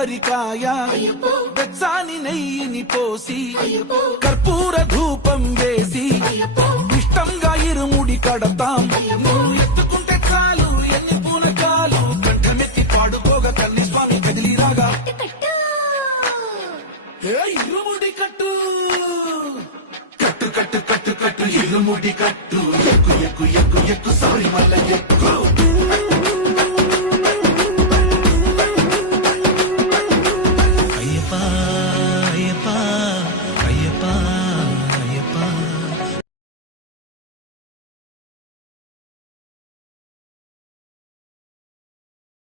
కొబ్బరికాయ వెచ్చాని నెయ్యిని పోసి కర్పూర ధూపం వేసి ఇష్టంగా ఇరుముడి కడతాం నువ్వు ఎత్తుకుంటూ